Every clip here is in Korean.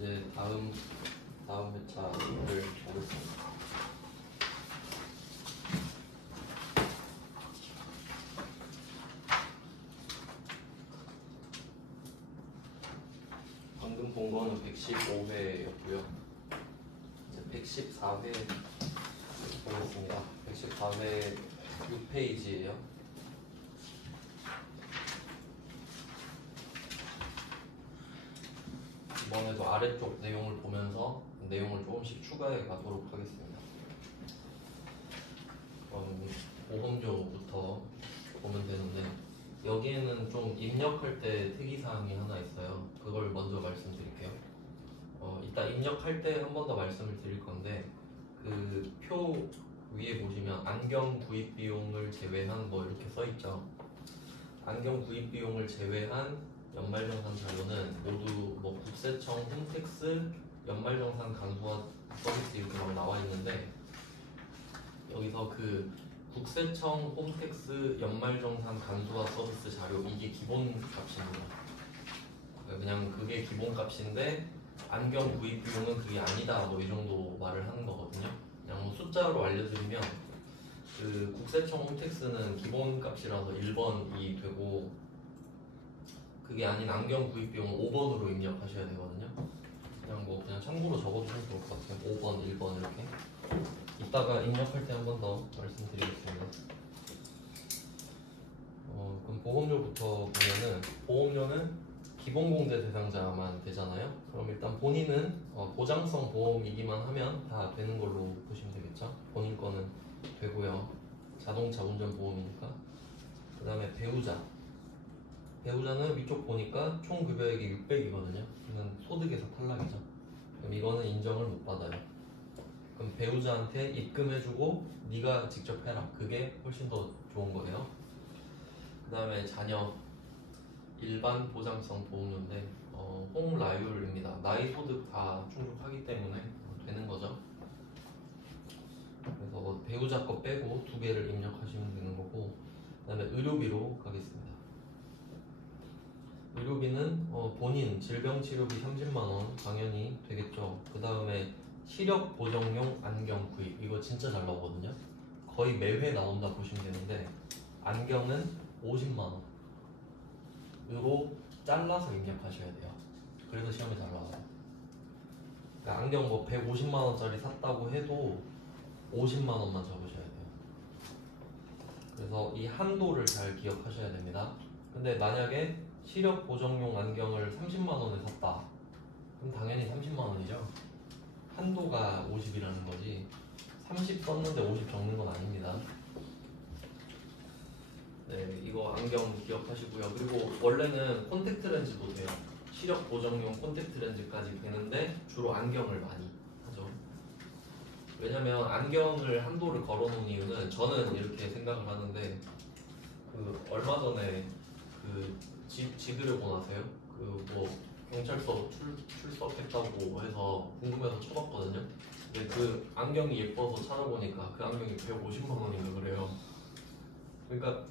이제 다음 회차를 보겠습니다. 방금 본 거는 115회였고요. 이제 114회 보겠습니다. 114회 6페이지예요. 이번에도 아래쪽 내용을 보면서 내용을 조금씩 추가해 가도록 하겠습니다. 보험료부터 보면 되는데, 여기에는 좀 입력할 때 특이사항이 하나 있어요. 그걸 먼저 말씀드릴게요. 이따 입력할 때 한 번 더 말씀을 드릴 건데, 그 표 위에 보시면 안경 구입 비용을 제외한 뭐 이렇게 써 있죠. 안경 구입 비용을 제외한 연말정산 자료는 모두 뭐 국세청, 홈택스, 연말정산 간소화 서비스 이렇게 막 나와 있는데, 여기서 그 국세청, 홈택스, 연말정산 간소화 서비스 자료, 이게 기본값입니다. 그냥 그게 기본값인데 안경 구입 비용은 그게 아니다, 뭐 이 정도 말을 하는 거거든요. 그냥 뭐 숫자로 알려드리면, 그 국세청, 홈택스는 기본값이라서 1번이 되고, 그게 아닌 안경 구입 비용은 5번으로 입력하셔야 되거든요. 그냥 참고로 적어주시면 좋을 것 같아요. 5번, 1번 이렇게. 이따가 입력할 때 한 번 더 말씀드리겠습니다. 그럼 보험료부터 보면은, 보험료는 기본공제 대상자만 되잖아요. 그럼 일단 본인은 보장성 보험이기만 하면 다 되는 걸로 보시면 되겠죠. 본인 거는 되고요. 자동차 운전 보험이니까. 그 다음에 배우자는 위쪽 보니까 총 급여액이 600이거든요. 이건 소득에서 탈락이죠. 그럼 이거는 인정을 못 받아요. 그럼 배우자한테 입금해주고 네가 직접 해라. 그게 훨씬 더 좋은 거예요. 그 다음에 자녀, 일반 보장성 보험료인데 홍라율입니다. 나이, 소득 다 충족하기 때문에 되는 거죠. 그래서 배우자 거 빼고 두 개를 입력하시면 되는 거고, 그 다음에 의료비로 가겠습니다. 의료비는 본인 질병치료비 30만원 당연히 되겠죠. 그 다음에 시력 보정용 안경 구입, 이거 진짜 잘 나오거든요. 거의 매회 나온다 보시면 되는데, 안경은 50만원으로 잘라서 입력하셔야 돼요. 그래서 시험에 잘 나와요. 그러니까 안경 뭐 150만원짜리 샀다고 해도 50만원만 적으셔야 돼요. 그래서 이 한도를 잘 기억하셔야 됩니다. 근데 만약에 시력 보정용 안경을 30만원에 샀다, 그럼 당연히 30만원이죠. 한도가 50이라는 거지 30 썼는데 50 적는 건 아닙니다. 네, 이거 안경 기억하시고요. 그리고 원래는 콘택트 렌즈도 돼요. 시력 보정용 콘택트 렌즈까지 되는데 주로 안경을 많이 하죠. 왜냐면 안경을 한도를 걸어놓은 이유는, 저는 이렇게 생각을 하는데, 그 얼마 전에 그 지드래곤 아세요? 그 뭐 경찰서 출석했다고 해서 궁금해서 쳐봤거든요. 근데 그 안경이 예뻐서 찾아보니까 그 안경이 150만 원인가 그래요. 그러니까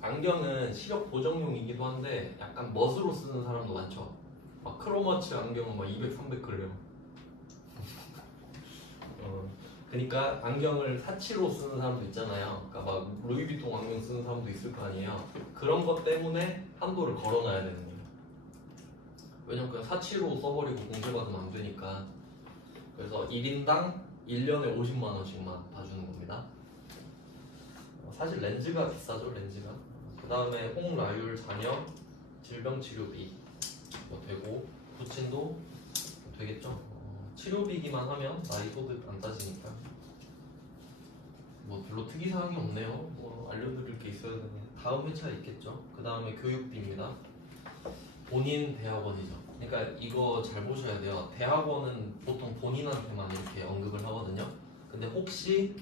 안경은 시력 보정용이기도 한데 약간 멋으로 쓰는 사람도 많죠. 막 크로마츠 안경은 막 200, 300 그래요. 그러니까 안경을 사치로 쓰는 사람도 있잖아요. 그러니까 막 루이비통 안경 쓰는 사람도 있을 거 아니에요. 그런 것 때문에 한도를 걸어놔야 되는 거예요. 왜냐면 그냥 사치로 써버리고 공제받으면 안 되니까. 그래서 1인당 1년에 50만 원씩만 봐주는 겁니다. 사실 렌즈가 비싸죠, 렌즈가. 그 다음에 홍라율, 자녀, 질병치료비 되고, 부친도 되겠죠. 치료비기만 하면 나이, 소득 안 따지니까 뭐 별로 특이사항이 없네요. 뭐 알려드릴 게 있어야 되네. 다음 회차에 있겠죠. 그 다음에 교육비입니다. 본인 대학원이죠. 그러니까 이거 잘 보셔야 돼요. 대학원은 보통 본인한테만 이렇게 언급을 하거든요. 근데 혹시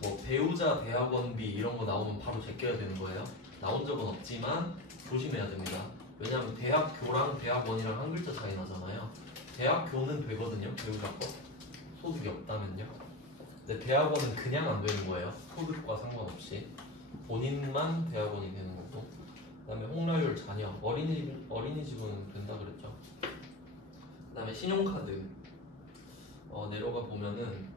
뭐 배우자 대학원비 이런 거 나오면 바로 제껴야 되는 거예요. 나온 적은 없지만 조심해야 됩니다. 왜냐하면 대학교랑 대학원이랑 한 글자 차이 나잖아요. 대학교는 되거든요, 배우자 거. 소득이 없다면요. 근데 대학원은 그냥 안 되는 거예요. 소득과 상관없이. 본인만 대학원이 되는 거고. 그 다음에 홍라율, 자녀, 어린이집은 된다 그랬죠. 그 그다음에 신용카드 내려가 보면은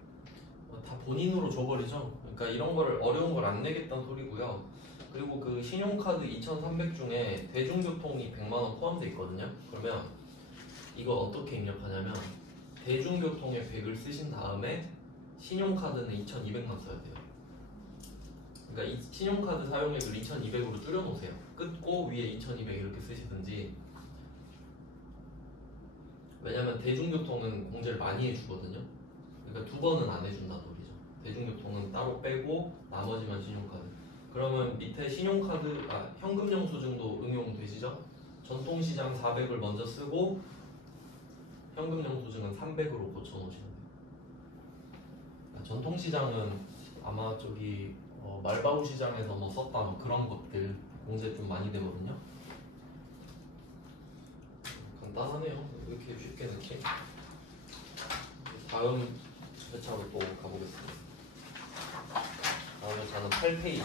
다 본인으로 줘버리죠. 그러니까 이런 거를 어려운 걸 안 내겠다는 소리고요. 그리고 그 신용카드 2,300 중에 대중교통이 100만 원 포함되어 있거든요. 그러면 이거 어떻게 입력하냐면 대중교통에 100을 쓰신 다음에 신용카드는 2,200만 써야 돼요. 그러니까 이 신용카드 사용액을 2,200으로 줄여놓으세요. 끊고 위에 2,200 이렇게 쓰시든지. 왜냐면 대중교통은 공제를 많이 해주거든요. 그러니까 두 번은 안 해준다는 소리죠. 대중교통은 따로 빼고 나머지만 신용카드. 그러면 밑에 신용카드, 현금 영수증도 응용되시죠? 전통시장 400을 먼저 쓰고 현금 영수증은 300으로 고쳐놓으시면 돼요. 전통시장은 아마 저기 말바우 시장에서 뭐 썼다 뭐 그런 것들 공제 좀 많이 되거든요. 간단하네요. 이렇게 쉽게 넣지. 다음 회차로 또 가보겠습니다. 다음 회차는 8페이지.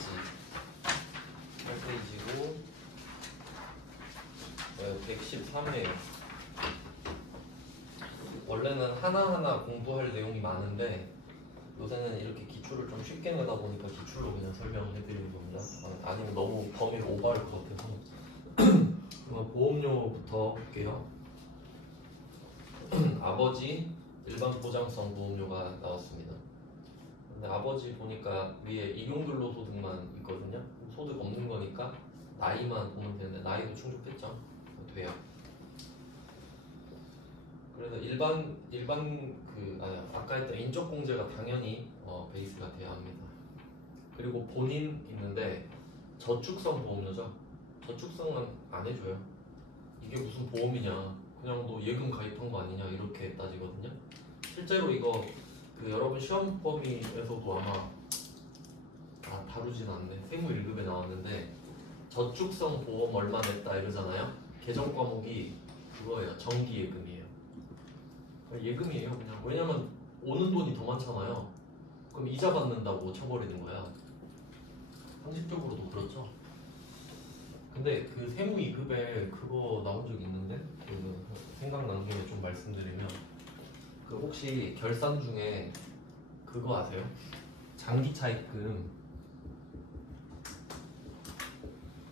8페이지고 113회예요. 원래는 하나하나 공부할 내용이 많은데 요새는 이렇게 기출을 좀 쉽게 내다 보니까 기출로 그냥 설명을 해드리는 겁니다. 아니면 너무 범위를 오버할 것 같아서. 그럼 보험료부터 볼게요. 아버지 일반 보장성 보험료가 나왔습니다. 근데 아버지 보니까 위에 일용근로소득만 있거든요. 소득 없는 거니까 나이만 보면 되는데 나이도 충족했죠? 돼요. 그래서 아까 했던 인적공제가 당연히 베이스가 돼야 합니다. 그리고 본인 있는데 저축성 보험료죠. 저축성은 안 해줘요. 이게 무슨 보험이냐, 그냥 너 예금 가입한 거 아니냐 이렇게 따지거든요. 실제로 이거 여러분 시험 범위에서도 아마 다루진 않네. 세무 1급에 나왔는데 저축성 보험 얼마 냈다 이러잖아요. 계정 과목이 그거예요. 정기예금이에요. 예금이에요 그냥. 왜냐면 오는 돈이 더 많잖아요. 그럼 이자 받는다고 쳐버리는 거야. 상식적으로도 그렇죠. 근데 그 세무 2급에 그거 나온 적이 있는데 생각난 김에 좀 말씀드리면 혹시 결산 중에 그거 아세요? 장기차입금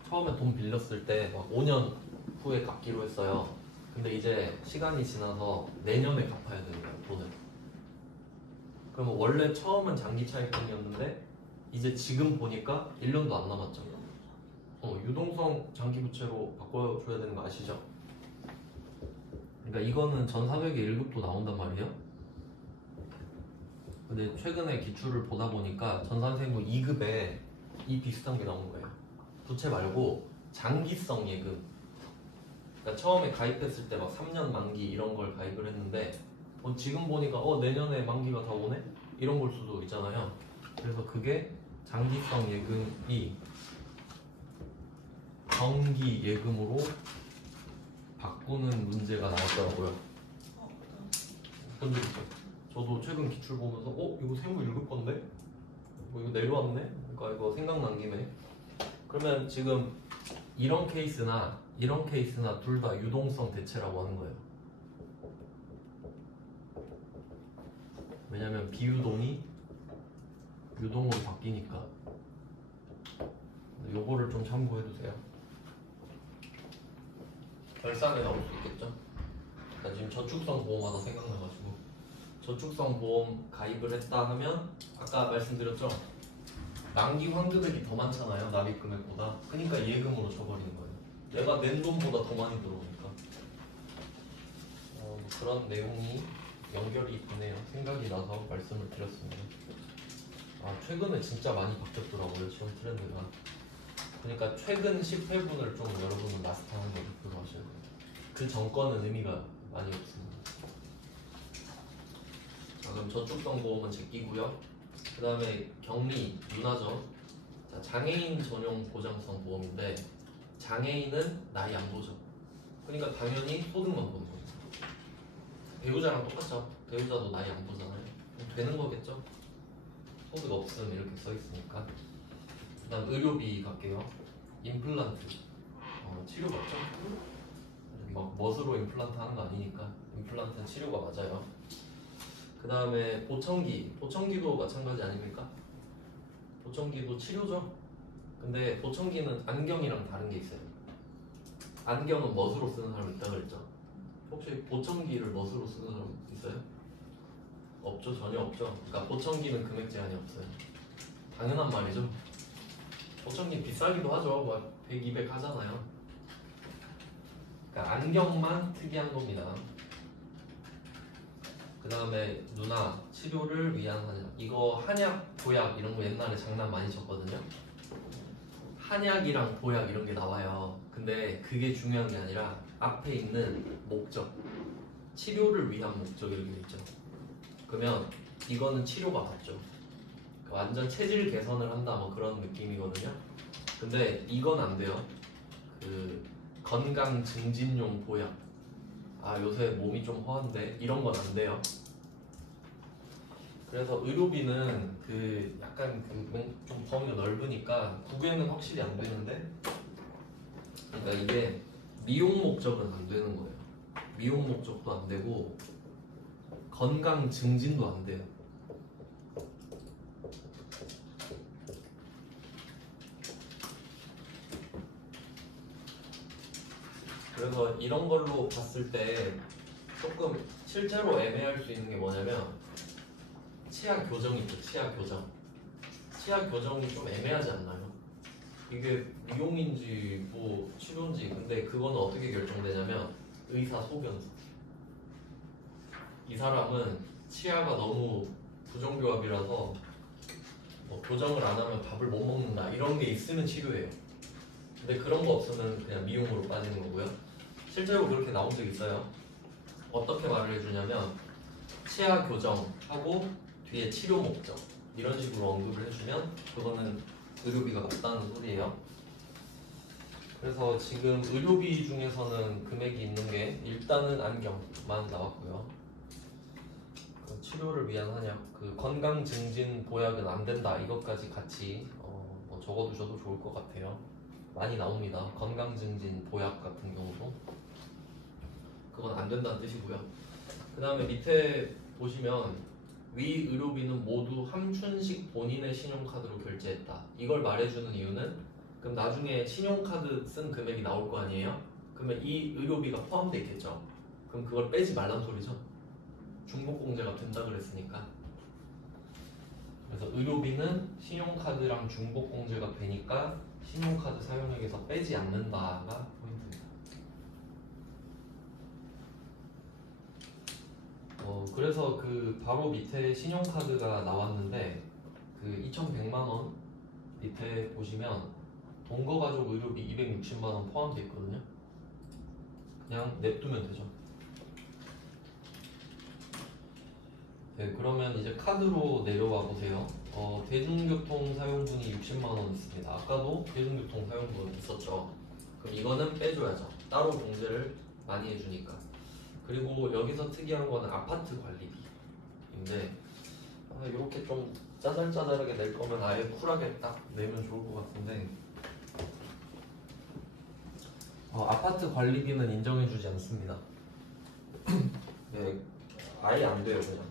처음에 돈 빌렸을 때 막 5년 후에 갚기로 했어요. 근데 이제 시간이 지나서 내년에 갚아야 되는 거예요, 돈을. 그러면 원래 처음은 장기차입금이었는데 이제 지금 보니까 1년도 안 남았죠. 유동성 장기부채로 바꿔줘야 되는 거 아시죠? 그러니까 이거는 전400의 1급도 나온단 말이에요. 근데 최근에 기출을 보다 보니까 전산세무 2급에 이 비슷한 게 나온 거예요. 부채 말고 장기성 예금. 그러니까 처음에 가입했을 때 막 3년 만기 이런 걸 가입을 했는데 지금 보니까 내년에 만기가 다 오네? 이런 걸 수도 있잖아요. 그래서 그게 장기성 예금이 정기 예금으로 바꾸는 문제가 나왔더라고요. 본 적 있어요. 저도 최근 기출 보면서 이거 세무 1급 건데? 이거 내려왔네? 그러니까 이거 생각난 김에. 그러면 지금 이런 케이스나 둘 다 유동성 대체라고 하는 거예요. 왜냐면 비유동이 유동으로 바뀌니까. 요거를 좀 참고해두세요. 결산에 나올 수 있겠죠? 그러니까 지금 저축성 보험 하나 생각나가지고 저축성 보험 가입을 했다 하면 아까 말씀드렸죠? 만기 환급액이 더 많잖아요, 납입 금액보다. 그러니까 예금으로 줘버리는 거예요. 내가 낸 돈보다 더 많이 들어오니까. 그런 내용이 연결이 되네요. 생각이 나서 말씀을 드렸습니다. 최근에 진짜 많이 바뀌었더라고요, 시험 트렌드가. 그러니까 최근 10회분을 좀 여러분은 마스터하는 걸 목표로 하셔야 돼요. 그 전거는 의미가 많이 없습니다. 자, 그럼 저축성 보험은 제끼고요. 그 다음에 격리, 윤하죠. 자, 장애인 전용 보장성 보험인데 장애인은 나이 안 보죠. 그러니까 당연히 소득만 보는 거죠. 배우자랑 똑같죠. 배우자도 나이 안 보잖아요. 되는 거겠죠. 소득 없음 이렇게 써 있으니까. 그 다음 의료비 갈게요. 임플란트 치료받죠. 막 멋으로 임플란트 하는 거 아니니까 임플란트는 치료가 맞아요. 그 다음에 보청기도 마찬가지 아닙니까? 보청기도 치료죠. 근데 보청기는 안경이랑 다른 게 있어요. 안경은 멋으로 쓰는 사람 있다 그랬죠. 혹시 보청기를 멋으로 쓰는 사람 있어요? 없죠. 전혀 없죠. 그러니까 보청기는 금액 제한이 없어요. 당연한 말이죠. 보청기 비싸기도 하죠. 막 100, 200 하잖아요. 그러니까 안경만 특이한 겁니다. 그 다음에 누나 치료를 위한 한약. 이거 한약, 보약 이런 거 옛날에 장난 많이 쳤거든요. 한약이랑 보약 이런 게 나와요. 근데 그게 중요한 게 아니라 앞에 있는 목적, 치료를 위한 목적 이렇게 돼 있죠. 그러면 이거는 치료가 맞죠. 완전 체질 개선을 한다 뭐 그런 느낌이거든요. 근데 이건 안 돼요. 그 건강 증진용 보약. 아 요새 몸이 좀 허한데 이런 건 안 돼요. 그래서 의료비는 그 약간 그 좀 범위가 넓으니까 국외는 확실히 안 되는데, 그러니까 이게 미용 목적은 안 되는 거예요. 미용 목적도 안 되고 건강 증진도 안 돼요. 그래서 이런 걸로 봤을 때 조금 실제로 애매할 수 있는 게 뭐냐면 치아 교정 있죠. 치아 교정. 치아 교정이 좀 애매하지 않나요? 이게 미용인지 뭐 치료인지. 근데 그건 어떻게 결정되냐면 의사 소견서. 이 사람은 치아가 너무 부정교합이라서 뭐 교정을 안 하면 밥을 못 먹는다 이런 게 있으면 치료해요. 근데 그런 거 없으면 그냥 미용으로 빠지는 거고요. 실제로 그렇게 나온 적 있어요. 어떻게 말을 해주냐면 치아 교정하고 뒤에 치료 목적 이런 식으로 언급을 해주면 그거는 의료비가 맞다는 소리예요. 그래서 지금 의료비 중에서는 금액이 있는 게 일단은 안경만 나왔고요. 그 치료를 위한 한약, 그 건강 증진 보약은 안 된다 이것까지 같이 뭐 적어두셔도 좋을 것 같아요. 많이 나옵니다. 건강 증진 보약 같은 경우도 그건 안 된다는 뜻이고요. 그 다음에 밑에 보시면 위 의료비는 모두 함춘식 본인의 신용카드로 결제했다. 이걸 말해주는 이유는 그럼 나중에 신용카드 쓴 금액이 나올 거 아니에요? 그러면 이 의료비가 포함되어 있겠죠. 그럼 그걸 빼지 말란 소리죠. 중복공제가 된다 그랬으니까. 그래서 의료비는 신용카드랑 중복공제가 되니까 신용카드 사용액에서 빼지 않는다가 포인트입니다. 그래서 그 바로 밑에 신용카드가 나왔는데 그 2,100만원 밑에 보시면 동거가족 의료비 260만원 포함되어 있거든요. 그냥 냅두면 되죠. 네, 그러면 이제 카드로 내려와 보세요. 대중교통 사용분이 60만원 있습니다. 아까도 대중교통 사용분 있었죠. 그럼 이거는 빼줘야죠. 따로 공제를 많이 해주니까. 그리고 여기서 특이한 거는 아파트 관리비인데 이렇게 좀 짜잘짜잘하게 낼 거면 아예 쿨하게 딱 내면 좋을 것 같은데 아파트 관리비는 인정해주지 않습니다. 네, 아예 안 돼요 그냥.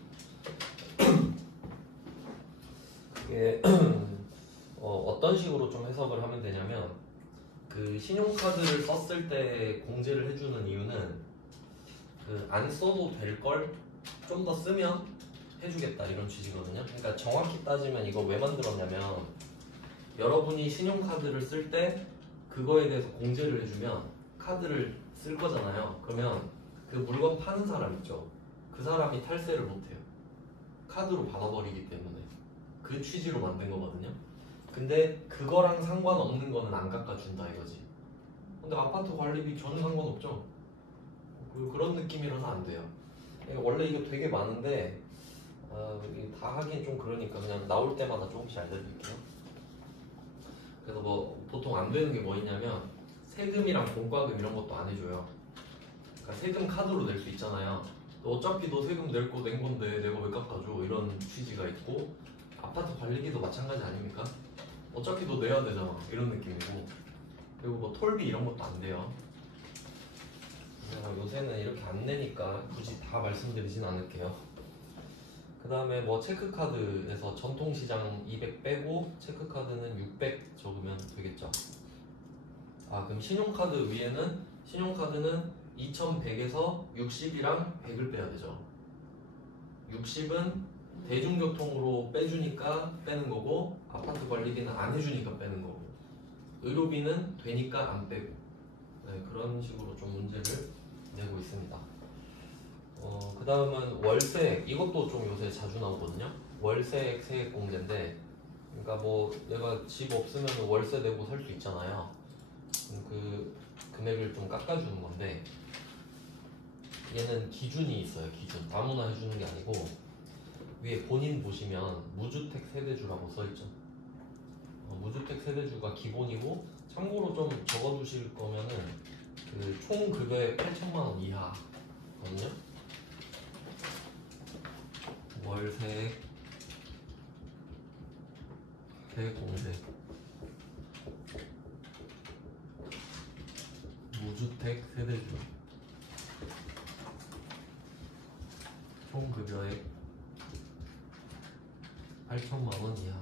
그게 어떤 식으로 좀 해석을 하면 되냐면 그 신용카드를 썼을 때 공제를 해주는 이유는 그 안 써도 될 걸 좀 더 쓰면 해주겠다 이런 취지거든요. 그러니까 정확히 따지면 이거 왜 만들었냐면 여러분이 신용카드를 쓸 때 그거에 대해서 공제를 해주면 카드를 쓸 거잖아요. 그러면 그 물건 파는 사람 있죠. 그 사람이 탈세를 못해요. 카드로 받아버리기 때문에. 그 취지로 만든 거거든요. 근데 그거랑 상관없는 거는 안 깎아준다 이거지. 근데 아파트 관리비 전혀 상관없죠. 그런 느낌이라서 안 돼요. 원래 이거 되게 많은데 다 하긴 좀 그러니까 그냥 나올 때마다 조금씩 알려드릴게요. 그래서 뭐 보통 안 되는 게 뭐냐면 세금이랑 공과금 이런 것도 안 해줘요. 그러니까 세금 카드로 낼 수 있잖아요. 어차피 너 세금 낼 거 낸 건데 내가 왜 깎아줘 이런 취지가 있고, 아파트 관리비도 마찬가지 아닙니까? 어차피 너 내야 되잖아 이런 느낌이고, 그리고 뭐 톨비 이런 것도 안 돼요. 요새는 이렇게 안 내니까 굳이 다 말씀드리진 않을게요. 그 다음에 뭐 체크카드에서 전통시장 200 빼고 체크카드는 600 적으면 되겠죠. 그럼 신용카드 위에는 신용카드는 2100에서 60이랑 100을 빼야 되죠. 60은 대중교통으로 빼주니까 빼는 거고, 아파트 관리비는 안 해주니까 빼는 거고, 의료비는 되니까 안 빼고, 네, 그런 식으로 좀 문제를 내고 있습니다. 그 다음은 월세액. 이것도 좀 요새 자주 나오거든요. 월세액 세액공제인데, 그러니까 뭐 내가 집 없으면 월세 내고 살 수 있잖아요. 그 금액을 좀 깎아주는 건데, 얘는 기준이 있어요. 기준. 아무나 해주는 게 아니고, 위에 본인 보시면 무주택 세대주라고 써있죠. 무주택 세대주가 기본이고, 참고로 좀 적어두실 거면은 그 총 급여의 8천만 원 이하거든요. 월세 세공제 무주택 세대주 총 급여의 8천만 원 이하.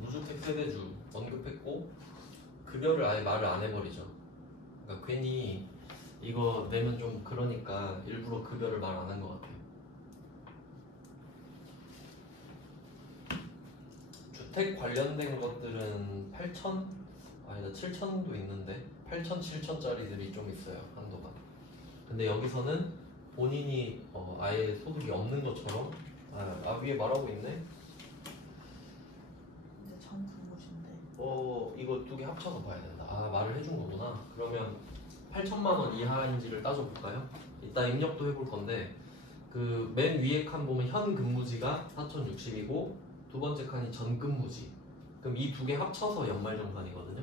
무주택 세대주 언급했고, 급여를 아예 말을 안 해버리죠. 그러니까 괜히 이거 내면 좀 그러니까 일부러 급여를 말 안 한 것 같아요. 주택 관련된 것들은 8천? 아니다, 7천도 있는데 8천, 7천짜리들이 좀 있어요, 한도가. 근데 여기서는 본인이 아예 소득이 없는 것처럼 위에 말하고 있네? 근데 전 근무신데. 이거 두 개 합쳐서 봐야 된다. 말을 해준 거구나. 그러면 8천만 원 이하인지를 따져볼까요? 이따 입력도 해볼 건데, 그 맨 위에 칸 보면 현 근무지가 4,060이고 두 번째 칸이 전 근무지. 그럼 이 두 개 합쳐서 연말정산이거든요.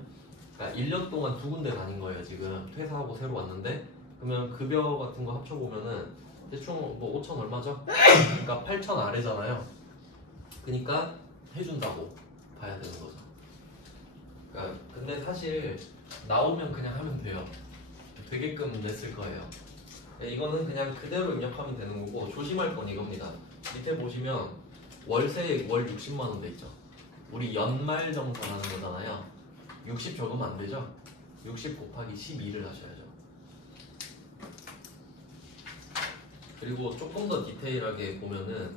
그러니까 1년 동안 두 군데 다닌 거예요. 지금 퇴사하고 새로 왔는데, 그러면 급여 같은 거 합쳐보면은 대충 뭐 5천 얼마죠? 그러니까 8천 아래잖아요. 그러니까 해준다고 봐야 되는 거죠. 그러니까 근데 사실 나오면 그냥 하면 돼요. 되게끔 냈을 거예요. 이거는 그냥 그대로 입력하면 되는 거고, 조심할 건 이겁니다. 밑에 보시면 월세액 월 60만 원 돼 있죠. 우리 연말 정산하는 거잖아요. 60 적으면 안 되죠. 60 곱하기 12를 하셔야죠. 그리고 조금 더 디테일하게 보면은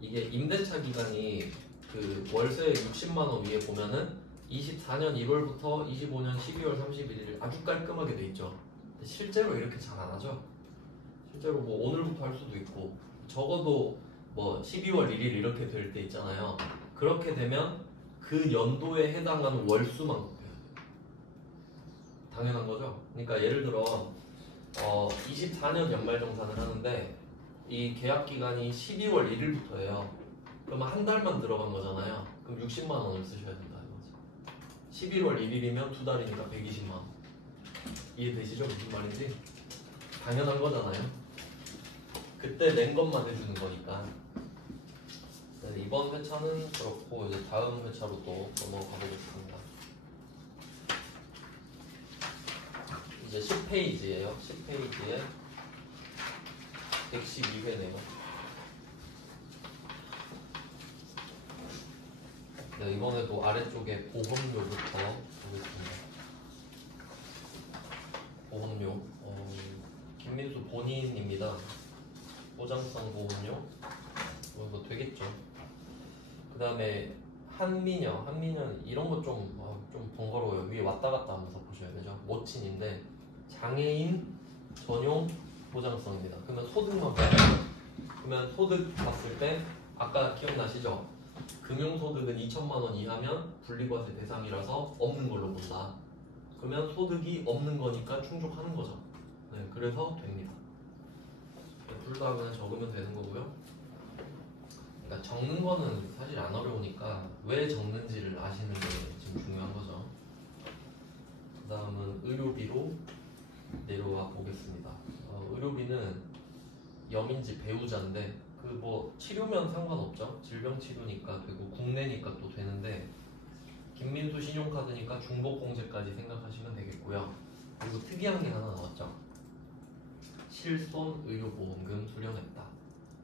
이게 임대차 기간이 그 월세 60만 원 위에 보면은 24년 1월부터 25년 12월 31일 아주 깔끔하게 돼 있죠. 실제로 이렇게 잘 안 하죠. 실제로 뭐 오늘부터 할 수도 있고, 적어도 뭐 12월 1일 이렇게 될 때 있잖아요. 그렇게 되면 그 연도에 해당하는 월수만 곱해요. 당연한 거죠. 그러니까 예를 들어 24년 연말정산을 하는데 이 계약 기간이 12월 1일부터예요. 그러면 한 달만 들어간 거잖아요. 그럼 60만 원을 쓰셔야 된다 이거죠. 11월 1일이면 두 달이니까 120만 원. 이해되시죠? 무슨 말인지? 당연한 거잖아요. 그때 낸 것만 해주는 거니까. 네, 이번 회차는 그렇고, 이제 다음 회차로 또 넘어가 보겠습니다. 이제 10페이지예요. 10페이지에 112회네요. 네, 이번에도 아래쪽에 보험료부터 보겠습니다. 보험료. 김민수 본인입니다. 보장성 보험료. 이거 되겠죠. 그 다음에 한민현 이런 거 좀 번거로워요. 위에 왔다 갔다 하면서 보셔야 되죠. 모친인데 장애인 전용 보장성입니다. 그러면 소득만 봐요. 그러면 소득 봤을 때 아까 기억나시죠? 금융소득은 2천만 원 이하면 분리과세 대상이라서 없는 걸로 본다. 그러면 소득이 없는 거니까 충족하는 거죠. 네, 그래서 됩니다. 둘 다 그냥 적으면 되는 거고요. 그러니까 적는 거는 사실 안 어려우니까 왜 적는지를 아시는 게 지금 중요한 거죠. 그 다음은 의료비로 내려와 보겠습니다. 의료비는 여민지 배우자인데 그 뭐 치료면 상관없죠. 질병 치료니까 되고 국내니까 또 되는데 김민수 신용카드니까 중복공제까지 생각하시면 되겠고요. 그리고 특이한 게 하나 나왔죠. 실손 의료보험금 수령했다.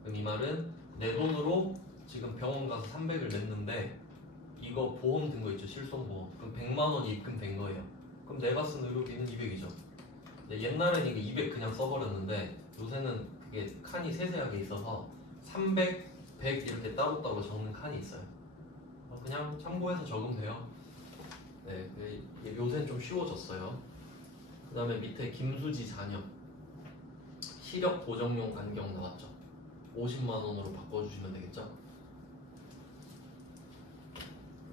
그럼 이 말은 내 돈으로 지금 병원 가서 300을 냈는데 이거 보험 든 거 있죠. 실손보험. 그럼 100만 원이 입금된 거예요. 그럼 내가 쓴 의료비는 200이죠. 옛날에는 이거 200 그냥 써버렸는데 요새는 그게 칸이 세세하게 있어서 300, 100 이렇게 따로따로 적는 칸이 있어요. 그냥 참고해서 적으면 돼요. 네, 요새는 좀 쉬워졌어요. 그 다음에 밑에 김수지 자녀 시력 보정용 안경 나왔죠. 50만 원으로 바꿔주시면 되겠죠.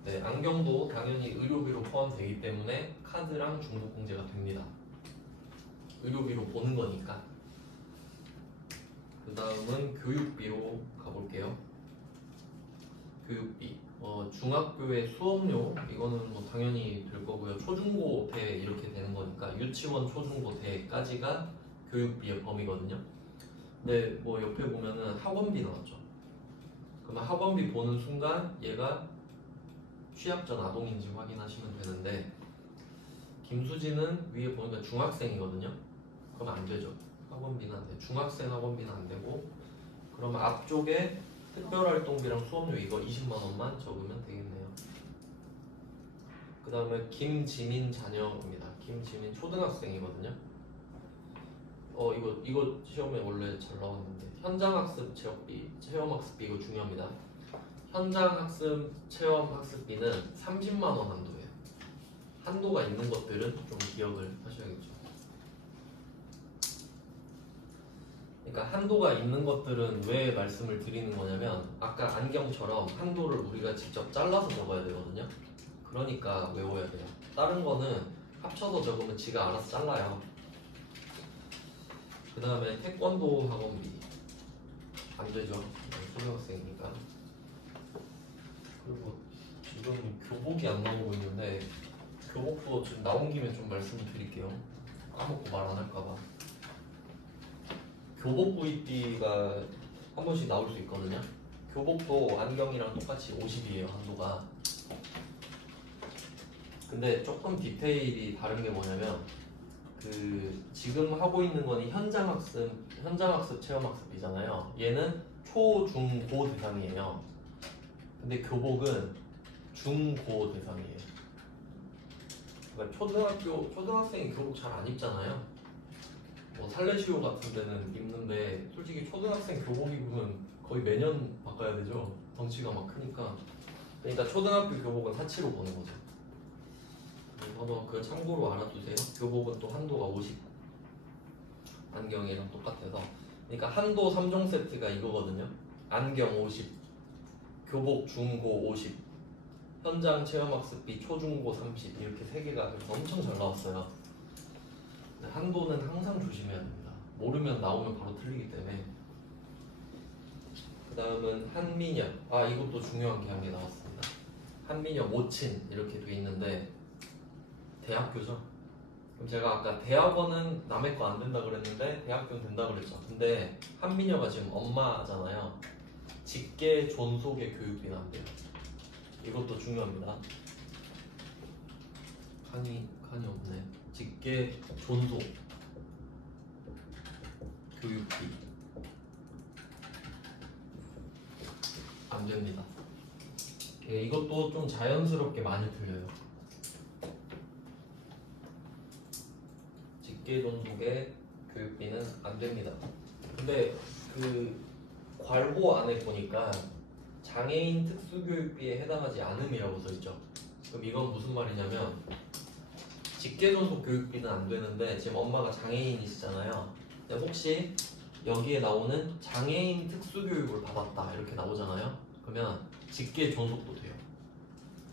네, 안경도 당연히 의료비로 포함되기 때문에 카드랑 중복공제가 됩니다. 의료비로 보는 거니까. 그 다음은 교육비로 가볼게요. 교육비. 중학교의 수업료 이거는 뭐 당연히 될 거고요. 초중고 대 이렇게 되는 거니까 유치원 초중고 대까지가 교육비의 범위거든요. 근데 뭐 옆에 보면은 학원비 나왔죠. 그러면 학원비 보는 순간 얘가 취약전 아동인지 확인하시면 되는데 김수지는 위에 보니까 중학생이거든요. 그러면 안 되죠. 학원비는 안 돼. 중학생 학원비는 안 되고 그러면 앞쪽에 특별활동비랑 수업료 이거 20만 원만 적으면 되겠네요. 그 다음에 김지민 자녀입니다. 김지민 초등학생이거든요. 이거 시험에 원래 잘 나왔는데 현장학습 체험학습비 이거 중요합니다. 현장학습 체험학습비는 30만 원 한도예요. 한도가 있는 것들은 좀 기억을 하셔야겠죠. 그러니까 한도가 있는 것들은 왜 말씀을 드리는 거냐면 아까 안경처럼 한도를 우리가 직접 잘라서 적어야 되거든요. 그러니까 외워야 돼요. 다른 거는 합쳐서 적으면 지가 알아서 잘라요. 그 다음에 태권도 학원비 안 되죠. 초등학생이니까. 그리고 지금 교복이 안 나오고 있는데 교복도 지금 나온 김에 좀 말씀을 드릴게요. 까먹고 말 안 할까봐. 교복 구입비가 한 번씩 나올 수 있거든요. 교복도 안경이랑 똑같이 50이에요, 한도가. 근데 조금 디테일이 다른 게 뭐냐면 지금 하고 있는 거는 현장학습 체험학습이잖아요. 얘는 초, 중, 고 대상이에요. 근데 교복은 중, 고 대상이에요. 그러니까 초등학생이 교복 잘 안 입잖아요. 뭐 살레시오 같은 데는 입는데 솔직히 초등학생 교복 입으면 거의 매년 바꿔야 되죠. 덩치가 막 크니까. 그러니까 초등학교 교복은 사치로 보는 거죠. 그래서 그 참고로 알아두세요. 교복은 또 한도가 50. 안경이랑 똑같아서. 그러니까 한도 3종 세트가 이거거든요. 안경 50, 교복 중고 50, 현장 체험학습비 초중고 30 이렇게 3개가 엄청 잘 나왔어요. 한도는 항상 조심해야 됩니다. 모르면 나오면 바로 틀리기 때문에. 그 다음은 한민여. 이것도 중요한 게 한 개 나왔습니다. 한민여 모친 이렇게 돼 있는데 대학교죠. 그럼 제가 아까 대학원은 남의 거 안 된다 그랬는데 대학교는 된다 그랬죠. 근데 한민여가 지금 엄마잖아요. 직계 존속의 교육비는 안 돼요. 이것도 중요합니다. 칸이 없네. 직계 존속 교육비 안 됩니다. 이것도 좀 자연스럽게 많이 틀려요. 직계 존속의 교육비는 안 됩니다. 근데 괄호 안에 보니까 장애인 특수교육비에 해당하지 않음이라고 써있죠. 그럼 이건 무슨 말이냐면 직계존속 교육비는 안 되는데 지금 엄마가 장애인이시잖아요. 근데 혹시 여기에 나오는 장애인 특수교육을 받았다 이렇게 나오잖아요. 그러면 직계존속도 돼요.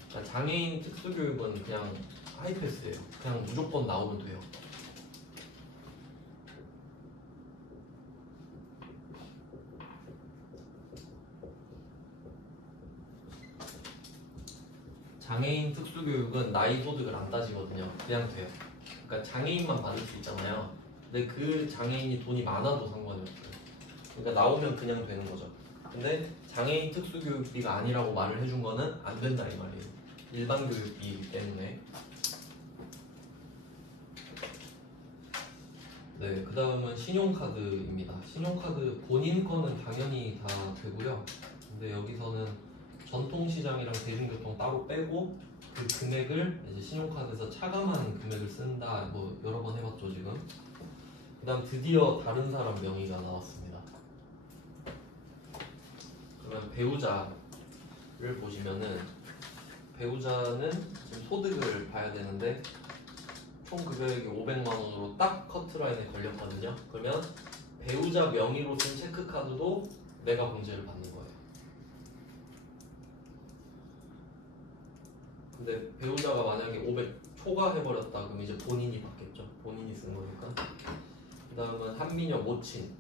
그러니까 장애인 특수교육은 그냥 하이패스예요. 그냥 무조건 나오면 돼요. 장애인 특수교육은 나이 소득을 안 따지거든요. 그냥 돼요. 그러니까 장애인만 받을 수 있잖아요. 근데 그 장애인이 돈이 많아도 상관이 없어요. 그러니까 나오면 그냥 되는 거죠. 근데 장애인 특수교육비가 아니라고 말을 해준 거는 안 된다 이 말이에요. 일반 교육비이기 때문에. 네, 그 다음은 신용카드입니다. 신용카드 본인 거는 당연히 다 되고요. 근데 여기서는 전통시장이랑 대중교통 따로 빼고 그 금액을 이제 신용카드에서 차감한 금액을 쓴다. 뭐 여러 번 해봤죠 지금. 그 다음 드디어 다른 사람 명의가 나왔습니다. 그러면 배우자를 보시면은 배우자는 지금 소득을 봐야 되는데 총 금액이 500만 원으로 딱 커트라인에 걸렸거든요. 그러면 배우자 명의로 쓴 체크카드도 내가 공제를 받는 거예요. 근데 배우자가 만약에 500 초과해버렸다 그럼 이제 본인이 받겠죠. 본인이 쓴 거니까. 그 다음은 한민혁 모친.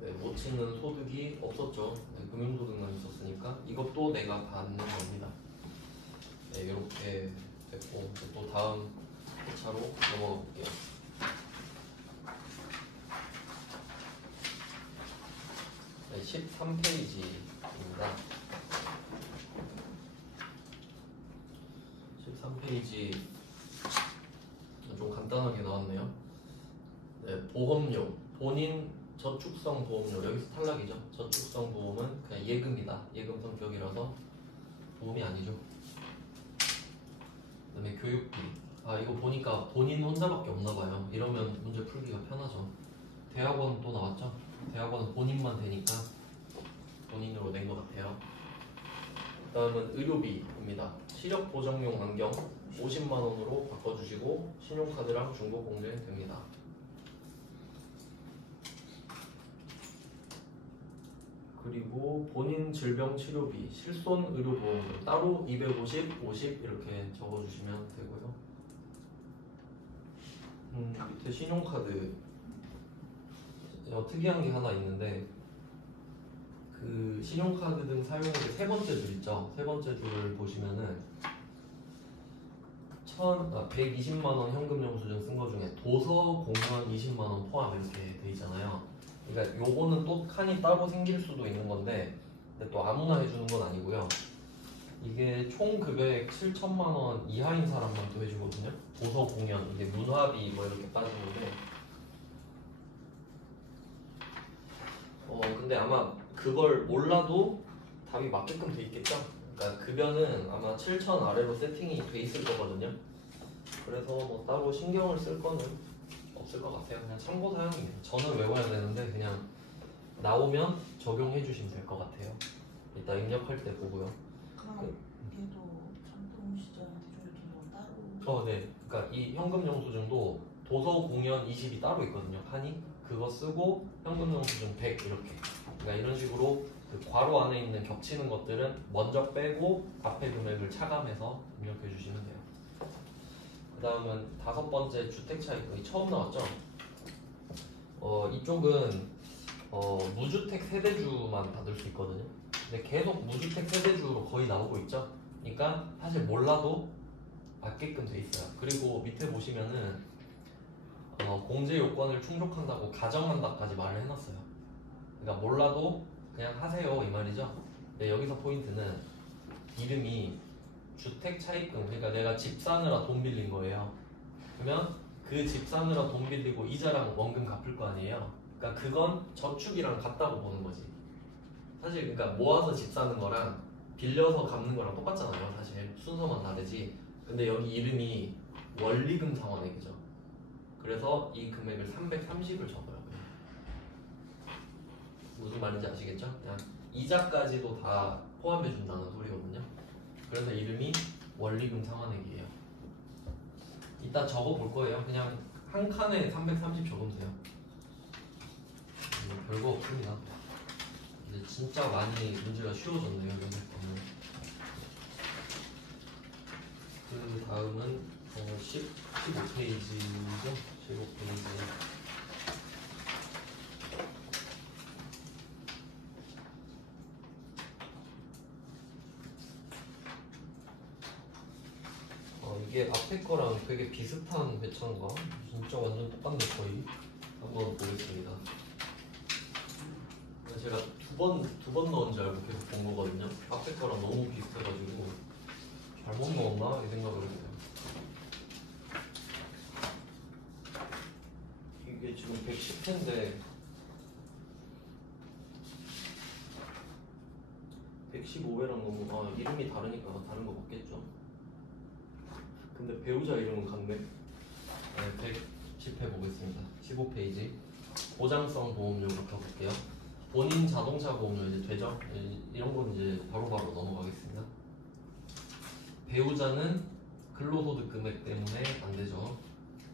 네, 모친은 소득이 없었죠. 네, 금융소득만 있었으니까 이것도 내가 받는 겁니다. 네, 이렇게 됐고 또 다음 회차로 넘어가 볼게요. 네, 13페이지입니다. 13페이지 좀 간단하게 나왔네요. 네, 보험료, 본인 저축성 보험료, 여기서 탈락이죠. 저축성 보험은 그냥 예금이다. 예금 성격이라서 보험이 아니죠. 그 다음에 교육비. 아 이거 보니까 본인 혼자밖에 없나봐요. 이러면 문제 풀기가 편하죠. 대학원 또 나왔죠. 대학원은 본인만 되니까 본인으로 낸 것 같아요. 그 다음은 의료비입니다. 시력 보정용 안경 50만 원으로 바꿔주시고 신용카드랑 중복 공제됩니다. 그리고 본인 질병 치료비, 실손 의료보험료 따로 250, 50 이렇게 적어주시면 되고요. 밑에 신용카드 특이한 게 하나 있는데 그 신용카드 등 사용액의 세 번째 줄 있죠. 세 번째 줄을 보시면은 120만 원 현금 영수증 쓴 거 중에 도서 공연 20만 원 포함 이렇게 돼 있잖아요. 그러니까 요거는 또 칸이 따로 생길 수도 있는 건데 근데 또 아무나 해주는 건 아니고요. 이게 총 금액 7천만 원 이하인 사람만 또 해주거든요. 도서 공연, 이게 문화비 뭐 이렇게 따지는데 근데 아마 그걸 몰라도 답이 맞게끔 돼 있겠죠? 그러니까 급여는 아마 7천 아래로 세팅이 돼 있을 거거든요. 그래서 뭐 따로 신경을 쓸 거는 없을 것 같아요. 그냥 참고 사용입니다. 저는 외워야 되는데 그냥 나오면 적용해 주시면 될 것 같아요. 이따 입력할 때 보고요. 그럼 걔도 전통시장 대중교통도 따로? 네. 그러니까 이 현금 영수증도 도서 공연 20이 따로 있거든요. 칸이 그거 쓰고 현금 영수증 100 이렇게. 그러니까 이런 식으로 그 괄호 안에 있는 겹치는 것들은 먼저 빼고 앞에 금액을 차감해서 입력해 주시면 돼요. 그 다음은 다섯 번째 주택 차입금이 처음 나왔죠. 이쪽은 무주택 세대주만 받을 수 있거든요. 근데 계속 무주택 세대주로 거의 나오고 있죠. 그러니까 사실 몰라도 받게끔 돼 있어요. 그리고 밑에 보시면은 공제 요건을 충족한다고 가정한다까지 말을 해놨어요. 그러니까 몰라도 그냥 하세요 이 말이죠. 근데 여기서 포인트는 이름이 주택 차입금, 그러니까 내가 집 사느라 돈 빌린 거예요. 그러면 그 집 사느라 돈 빌리고 이자랑 원금 갚을 거 아니에요. 그러니까 그건 저축이랑 같다고 보는 거지. 사실 그러니까 모아서 집 사는 거랑 빌려서 갚는 거랑 똑같잖아요. 사실 순서만 다르지. 근데 여기 이름이 원리금 상환액이죠. 그래서 이 금액을 330을 적어요. 무슨 말인지 아시겠죠? 그냥 이자까지도 다 포함해 준다는 소리거든요. 그래서 이름이 원리금 상환액이에요. 이따 적어 볼 거예요. 그냥 한 칸에 330 적으면 돼요. 별거 없습니다. 이제 진짜 많이 문제가 쉬워졌네요. 연습 때문에. 그 다음은 15페이지죠? 15페이지. 이게 앞에 거랑 되게 비슷한 배차인가? 진짜 완전 똑같네 거의. 한번 보겠습니다. 두 번 넣은 줄 알고 계속 본 거거든요. 앞에 거랑 너무 비슷해가지고 잘못 넣었나? 이 생각을 했어요. 이게 지금 110회인데 115회랑 너무 이름이 다르니까 다른 거 같겠죠. 근데 배우자 이름은 같네. 네, 110회 보겠습니다. 15페이지 보장성 보험료부터 볼게요. 본인 자동차 보험료 이제 되죠? 이런 건 이제 바로바로 넘어가겠습니다. 배우자는 근로소득 금액 때문에 안 되죠.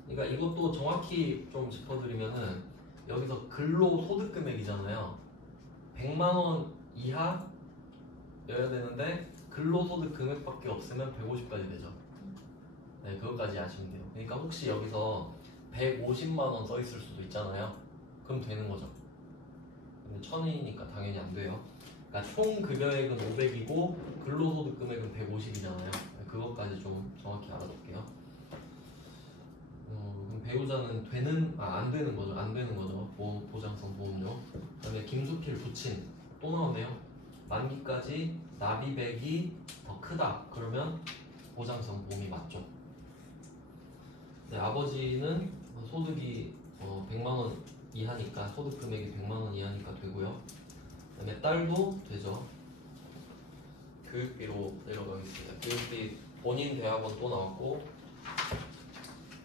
그러니까 이것도 정확히 좀 짚어드리면은 여기서 근로소득 금액이잖아요. 100만 원 이하여야 되는데 근로소득 금액밖에 없으면 150까지 되죠. 네, 그것까지 아시면 돼요. 그러니까 혹시 여기서 150만 원 써 있을 수도 있잖아요. 그럼 되는 거죠. 근데 1000원이니까 당연히 안 돼요. 그러니까 총 급여액은 500이고 근로소득 금액은 150이잖아요. 그것까지 좀 정확히 알아둘게요. 그럼 배우자는 안 되는 거죠. 안 되는 거죠. 보장성 보험료. 그다음에 김수필 부친 또 나오네요. 만기까지 납입액이 더 크다. 그러면 보장성 보험이 맞죠. 네, 아버지는 소득이 100만 원 이하니까 소득 금액이 100만 원 이하니까 되고요. 그다음에 딸도 되죠. 교육비로 내려가겠습니다. 교육비 본인 대학원 또 나왔고,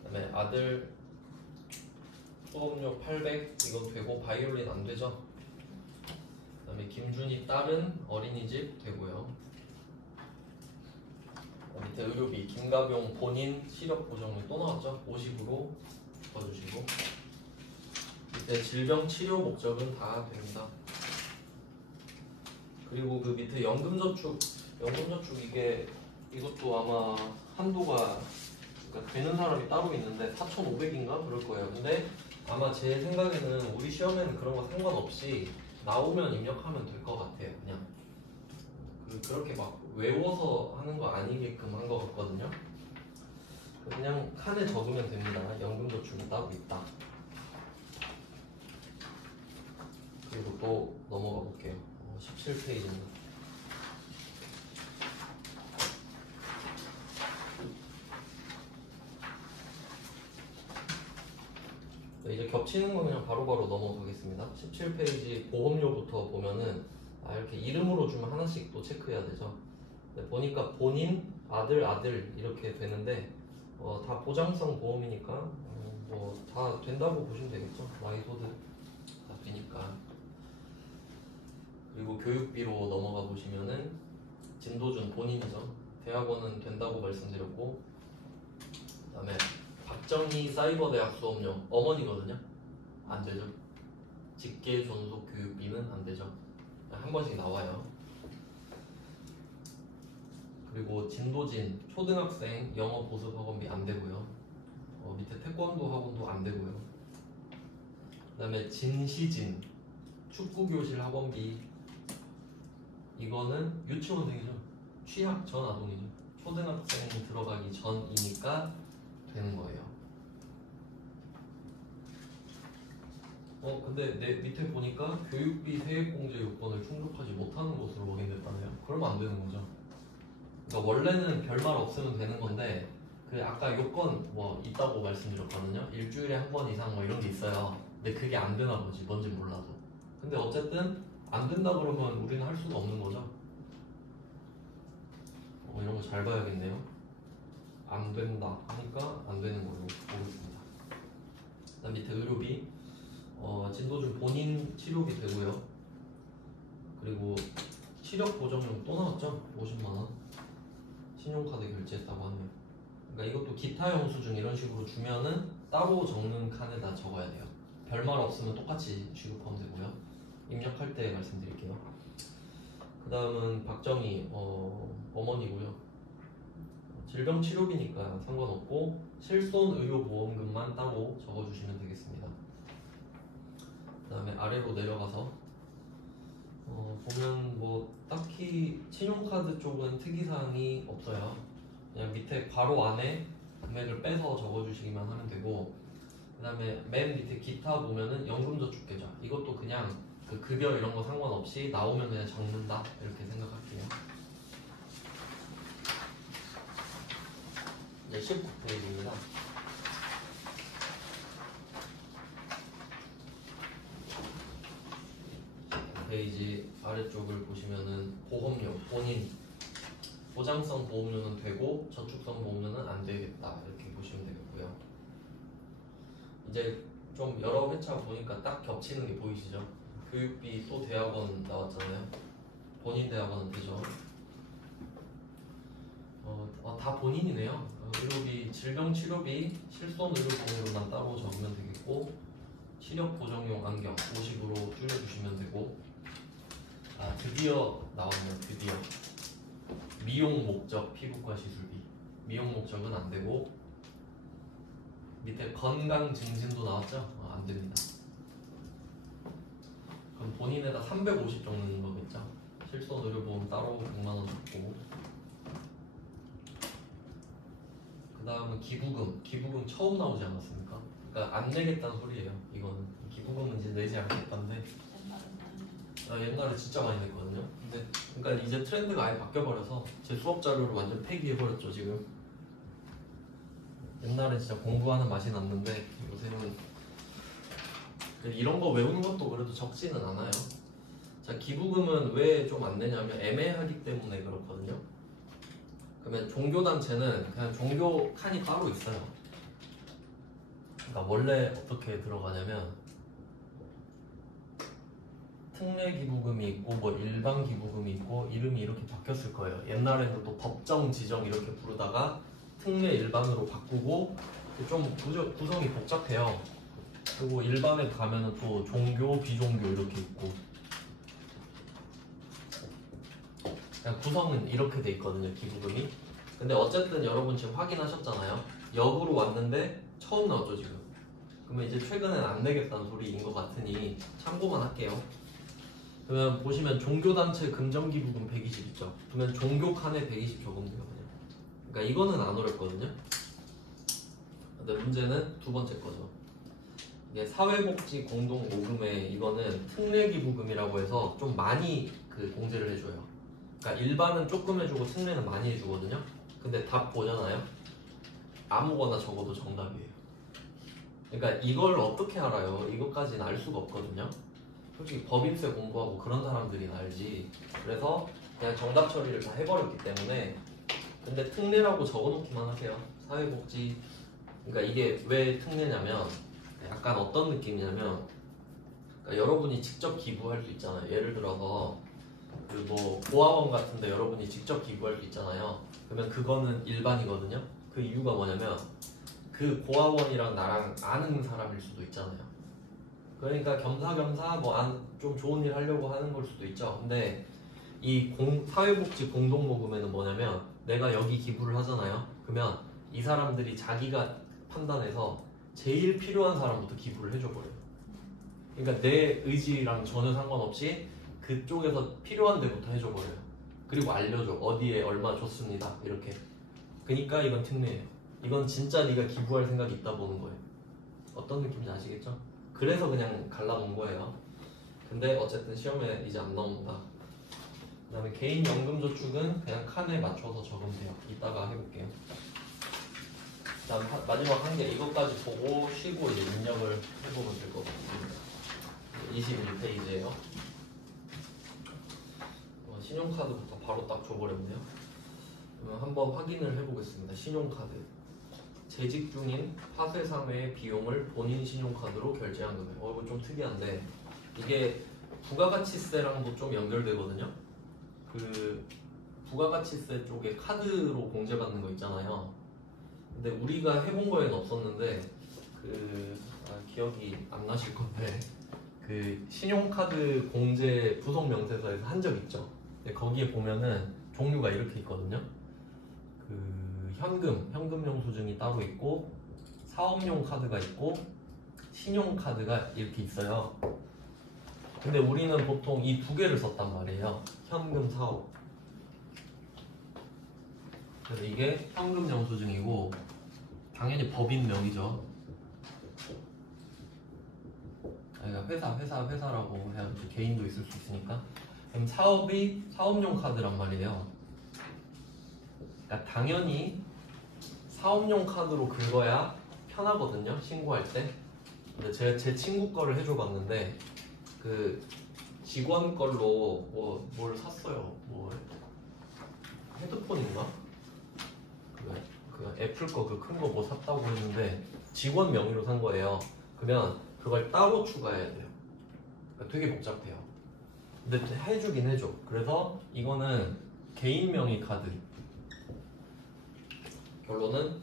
그다음에 아들 수업료 800 이건 되고 바이올린 안 되죠. 그다음에 김준희 딸은 어린이집 되고요. 밑에 의료비 김가병 본인 시력 보정료 또 나왔죠. 50으로 넣어주시고, 밑에 질병 치료 목적은 다 됩니다. 그리고 그 밑에 연금저축 이것도 아마 한도가 그러니까 되는 사람이 따로 있는데 4,500인가 그럴 거예요. 근데 아마 제 생각에는 우리 시험에는 그런 거 상관없이 나오면 입력하면 될 것 같아요. 그냥 그렇게 막 외워서 하는 거 아니게끔 한 것 같거든요. 그냥 칸에 적으면 됩니다. 연금저축이 따로 있다. 그리고 또 넘어가 볼게요. 17페이지입니다. 이제 겹치는 거 그냥 바로바로 넘어가겠습니다. 17페이지 보험료부터 보면은 이렇게 이름으로 주면 하나씩 또 체크해야 되죠. 보니까 본인, 아들 이렇게 되는데 다 보장성 보험이니까 뭐 다 된다고 보시면 되겠죠. 나이 소득 다 되니까. 그리고 교육비로 넘어가 보시면은 진도준 본인이죠. 대학원은 된다고 말씀드렸고, 그다음에 박정희 사이버대학 수업료 어머니거든요. 안 되죠. 직계 존속 교육비는 안 되죠. 한 번씩 나와요. 그리고 진도진 초등학생 영어 보습 학원비 안 되고요. 밑에 태권도 학원도 안 되고요. 그다음에 진시진 축구교실 학원비 이거는 유치원생이죠. 취학 전 아동이죠. 초등학생 들어가기 전이니까 되는 거예요. 근데 내 밑에 보니까 교육비 세액공제 요건을 충족하지 못하는 것으로 확인됐다네요. 그러면 안 되는 거죠. 그러니까 원래는 별말 없으면 되는 건데 그 아까 요건 뭐 있다고 말씀드렸거든요. 일주일에 한 번 이상 뭐 이런 게 있어요. 근데 그게 안 되나 보지. 뭔지 몰라도. 근데 어쨌든 안 된다 그러면 우리는 할 수가 없는 거죠. 이런 거 잘 봐야겠네요. 안 된다 하니까 안 되는 걸로 보겠습니다. 그다음 밑에 의료비 진도준 본인 치료비 되고요. 그리고 시력 보정료 또 나왔죠? 50만원 신용카드 결제했다고 하네요. 그러니까 이것도 기타 영수증 이런 식으로 주면은 따로 적는 칸에다 적어야 돼요. 별말 없으면 똑같이 취급하면 되고요. 입력할 때 말씀드릴게요. 그 다음은 박정희 어머니고요. 질병치료비니까 상관없고 실손의료보험금만 따로 적어주시면 되겠습니다. 그 다음에 아래로 내려가서 보면 뭐 딱히 신용카드 쪽은 특이사항이 없어요. 그냥 밑에 괄호 안에 금액을 빼서 적어주시기만 하면 되고, 그 다음에 맨 밑에 기타 보면은 연금저축계좌 이것도 그냥 그 급여 이런 거 상관없이 나오면 그냥 적는다 이렇게 생각할게요. 이제 19페이지입니다. 페이지 아래쪽을 보시면은 보험료, 본인 보장성 보험료는 되고 저축성 보험료는 안 되겠다 이렇게 보시면 되겠고요. 이제 좀 여러 회차 보니까 딱 겹치는 게 보이시죠? 교육비 또 대학원 나왔잖아요. 본인 대학원은 되죠. 다 본인이네요. 의료비, 질병치료비, 실손 의료보험료만 따로 적으면 되겠고 시력 보정용 안경 50으로 줄여주시면 되고 드디어 나왔네요. 드디어 미용 목적 피부과 시술비 미용 목적은 안 되고 밑에 건강 증진도 나왔죠? 안 됩니다. 그럼 본인에다 350 적는 거겠죠? 실손 의료보험 따로 100만 원 적고 그 다음은 기부금 처음 나오지 않았습니까? 그러니까 안 내겠다는 소리예요. 이거는 기부금은 이제 내지 않겠다는데 옛날에 진짜 많이 냈거든요. 근데 그러니까 이제 트렌드가 아예 바뀌어버려서 제 수업 자료를 완전 폐기해버렸죠 지금. 옛날에 진짜 공부하는 맛이 났는데 요새는 이런 거 외우는 것도 그래도 적지는 않아요. 자, 기부금은 왜 좀 안 내냐면 애매하기 때문에 그렇거든요. 그러면 종교단체는 그냥 종교 칸이 따로 있어요. 그러니까 원래 어떻게 들어가냐면 특례 기부금이 있고 뭐 일반 기부금이 있고 이름이 이렇게 바뀌었을 거예요. 옛날에는 또 법정 지정 이렇게 부르다가 특례 일반으로 바꾸고 좀 구성이 복잡해요. 그리고 일반에 가면은 또 종교, 비종교 이렇게 있고 그냥 구성은 이렇게 돼 있거든요. 기부금이. 근데 어쨌든 여러분 지금 확인하셨잖아요. 역으로 왔는데 처음 나왔죠 지금. 그러면 이제 최근엔 안 내겠다는 소리인 것 같으니 참고만 할게요. 그러면 보시면 종교단체 금전기부금 120 있죠. 그러면 종교 칸에 120 적으면 돼요. 그러니까 이거는 안 어렵거든요. 근데 문제는 두 번째 거죠. 이게 사회복지 공동 모금에 이거는 특례기부금이라고 해서 좀 많이 그 공제를 해줘요. 그러니까 일반은 조금 해주고 특례는 많이 해주거든요. 근데 답 보잖아요. 아무거나 적어도 정답이에요. 그러니까 이걸 어떻게 알아요? 이것까지는 알 수가 없거든요. 솔직히 법인세 공부하고 그런 사람들이 알지. 그래서 그냥 정답 처리를 다 해버렸기 때문에. 근데 특례라고 적어놓기만 하세요. 사회복지. 그러니까 이게 왜 특례냐면 약간 어떤 느낌이냐면 그러니까 여러분이 직접 기부할 수 있잖아요. 예를 들어서 그 뭐 고아원 같은데 여러분이 직접 기부할 수 있잖아요. 그러면 그거는 일반이거든요. 그 이유가 뭐냐면 그 고아원이랑 나랑 아는 사람일 수도 있잖아요. 그러니까 겸사겸사 뭐 좀 좋은 일 하려고 하는 걸 수도 있죠. 근데 이 사회복지 공동모금에는 뭐냐면 내가 여기 기부를 하잖아요. 그러면 이 사람들이 자기가 판단해서 제일 필요한 사람부터 기부를 해줘버려요. 그러니까 내 의지랑 전혀 상관없이 그쪽에서 필요한 데부터 해줘버려요. 그리고 알려줘. 어디에 얼마 줬습니다. 이렇게. 그러니까 이건 특례예요. 이건 진짜 네가 기부할 생각이 있다 보는 거예요. 어떤 느낌인지 아시겠죠? 그래서 그냥 갈라놓은 거예요. 근데 어쨌든 시험에 이제 안 나옵니다. 그 다음에 개인연금저축은 그냥 칸에 맞춰서 적으면 돼요. 이따가 해볼게요. 그 다음 마지막 한 개 이것까지 보고 쉬고 이제 입력을 해보면 될 것 같습니다. 21페이지예요. 신용카드부터 바로 딱 줘버렸네요. 그러면 한번 확인을 해보겠습니다. 신용카드. 재직 중인 파쇄상회의 비용을 본인 신용카드로 결제한 금액. 이거 좀 특이한데 이게 부가가치세랑도 좀 연결되거든요. 그 부가가치세 쪽에 카드로 공제받는 거 있잖아요. 근데 우리가 해본 거에는 없었는데 기억이 안 나실 건데 그 신용카드 공제 부속 명세서에서 한 적 있죠. 근데 거기에 보면은 종류가 이렇게 있거든요. 그 현금 영수증이 따로 있고 사업용 카드가 있고 신용카드가 이렇게 있어요. 근데 우리는 보통 이 두 개를 썼단 말이에요. 현금, 사업. 그래서 이게 현금 영수증이고 당연히 법인명이죠. 그러니까 회사라고 해야지 개인도 있을 수 있으니까. 그럼 사업이 사업용 카드란 말이에요. 그러니까 당연히 사업용 카드로 긁어야 편하거든요, 신고할 때. 근데 제가 제 친구 거를 해줘봤는데 그 직원 걸로 뭘 샀어요. 뭐 헤드폰인가? 그 애플 거 그 큰 거 뭐 샀다고 했는데 직원 명의로 산 거예요. 그러면 그걸 따로 추가해야 돼요. 그러니까 되게 복잡해요. 근데 해주긴 해줘. 그래서 이거는 개인 명의 카드. 결론은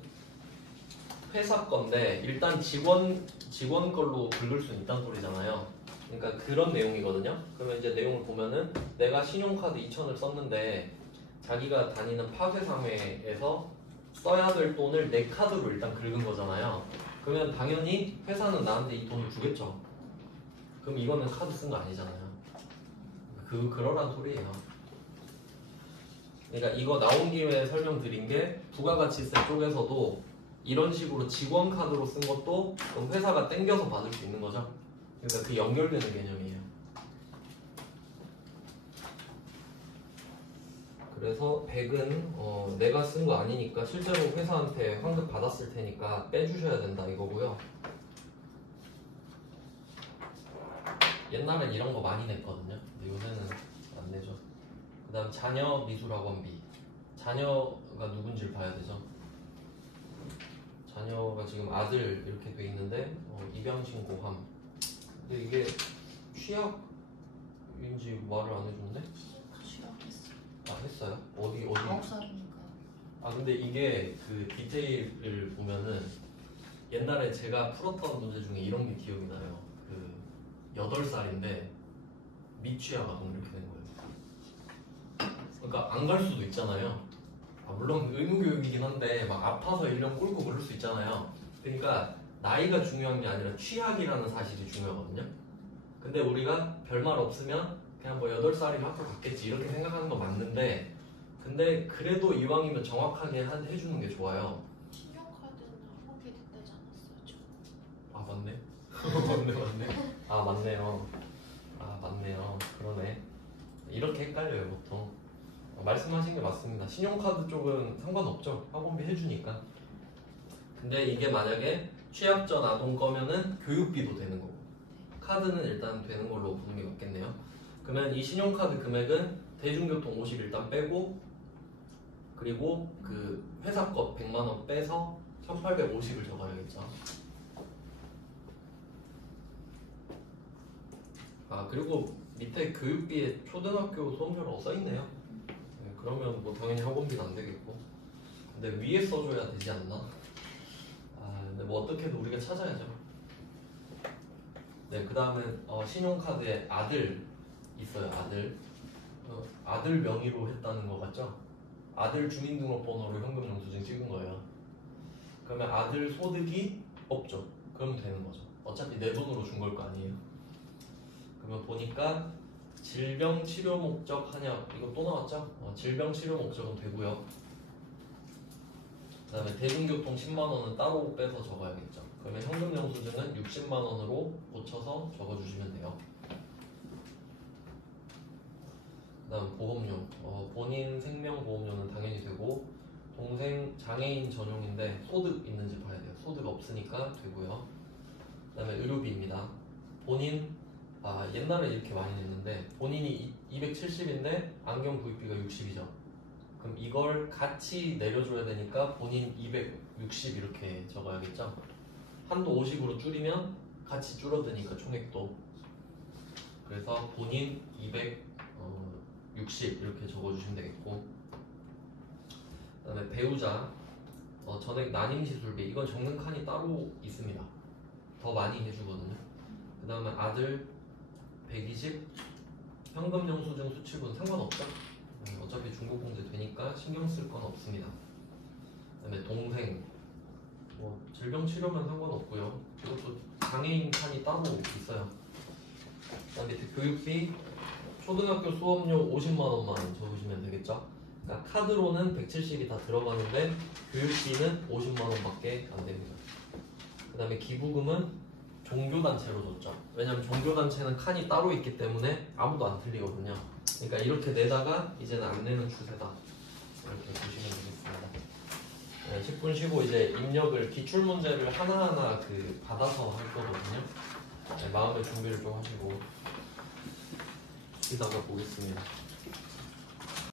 회사 건데 일단 직원 걸로 긁을 수 있다는 소리잖아요. 그러니까 그런 내용이거든요. 그러면 이제 내용을 보면은 내가 신용카드 2,000을 썼는데 자기가 다니는 파쇄상회에서 써야 될 돈을 내 카드로 일단 긁은 거잖아요. 그러면 당연히 회사는 나한테 이 돈을 주겠죠. 그럼 이거는 카드 쓴 거 아니잖아요. 그러란 소리예요. 그러니까 이거 나온 김에 설명드린 게 부가가치세 쪽에서도 이런 식으로 직원 카드로 쓴 것도 그럼 회사가 땡겨서 받을 수 있는 거죠. 그러니까 그 연결되는 개념이에요. 그래서 100은 내가 쓴 거 아니니까 실제로 회사한테 환급 받았을 테니까 빼주셔야 된다 이거고요. 옛날엔 이런 거 많이 냈거든요. 근데 요새는 안 내죠. 그 다음 자녀 미술학원비. 자녀가 누군지를 봐야 되죠. 자녀가 지금 아들 이렇게 돼 있는데 입양신고함. 근데 이게 취약인지 말을 안 해줬네? 취약했어. 아 했어요? 어디? 9살이니까. 아 근데 이게 그 디테일을 보면은 옛날에 제가 풀었던 문제 중에 이런 게 기억이 나요. 그 8살인데 미취학 아동 이렇게 된 거예요. 그러니까 안 갈 수도 있잖아요. 물론 의무교육이긴 한데 막 아파서 1년 꼴고 그럴 수 있잖아요. 그러니까 나이가 중요한 게 아니라 취약이라는 사실이 중요하거든요. 근데 우리가 별말 없으면 그냥 뭐 8살이면 학교 갔겠지 이렇게 생각하는 거 맞는데 근데 그래도 이왕이면 정확하게 해주는 게 좋아요. 신용카드는 학원비 냈다지 않았어요? 아 맞네. 맞네. 아 맞네요. 아 맞네요. 그러네. 이렇게 헷갈려요 보통. 말씀하신 게 맞습니다. 신용카드 쪽은 상관없죠. 학원비 해주니까. 근데 이게 만약에 취약전 아동 거면은 교육비도 되는 거고 카드는 일단 되는 걸로 보는 게 맞겠네요. 그러면 이 신용카드 금액은 대중교통 50 일단 빼고 그리고 그 회사 것 100만원 빼서 1850을 적어야겠죠. 아 그리고 밑에 교육비에 초등학교 수업료라고 써있네요. 네, 그러면 뭐 당연히 학원비는 안 되겠고 근데 위에 써줘야 되지 않나? 아 근데 뭐 어떻게든 우리가 찾아야죠. 네, 그 다음에 신용카드에 아들 있어요. 아들 명의로 했다는 거 같죠? 아들 주민등록번호로 현금영수증 찍은 거예요. 그러면 아들 소득이 없죠. 그러면 되는 거죠. 어차피 내 돈으로 준 걸 거 아니에요. 그러면 보니까 질병 치료 목적 한약 이거 또 나왔죠? 질병 치료 목적은 되고요. 그 다음에 대중교통 10만원은 따로 빼서 적어야겠죠. 그러면 현금영수증은 60만원으로 고쳐서 적어주시면 돼요. 그 다음 보험료. 본인 생명보험료는 당연히 되고 동생 장애인 전용인데 소득 있는지 봐야 돼요. 소득 없으니까 되고요. 그 다음에 의료비입니다. 본인 옛날에 이렇게 많이 냈는데 본인이 270인데 안경 구입비가 60이죠. 그럼 이걸 같이 내려줘야 되니까 본인 260 이렇게 적어야겠죠. 한도 50으로 줄이면 같이 줄어드니까 총액도. 그래서 본인 260 이렇게 적어주시면 되겠고 그 다음에 배우자 전액 난임시술비 이건 적는 칸이 따로 있습니다. 더 많이 해주거든요. 그 다음에 아들 120 현금영수증 수취분 상관없죠? 어차피 중고공제 되니까 신경 쓸 건 없습니다. 그 다음에 동생 질병 치료면 상관없고요. 이것도 장애인 칸이 따로 있어요. 그 다음에 교육비 초등학교 수업료 50만원만 적으시면 되겠죠. 그러니까 카드로는 170이 다 들어가는데 교육비는 50만원밖에 안 됩니다. 그 다음에 기부금은 종교단체로 줬죠. 왜냐면 종교단체는 칸이 따로 있기 때문에 아무도 안 틀리거든요. 그러니까 이렇게 내다가 이제는 안 내는 추세다. 이렇게 보시면 되겠습니다. 네, 10분 쉬고 이제 입력을 기출문제를 하나하나 받아서 할 거거든요. 네, 마음의 준비를 좀 하시고 쉬다가 보겠습니다.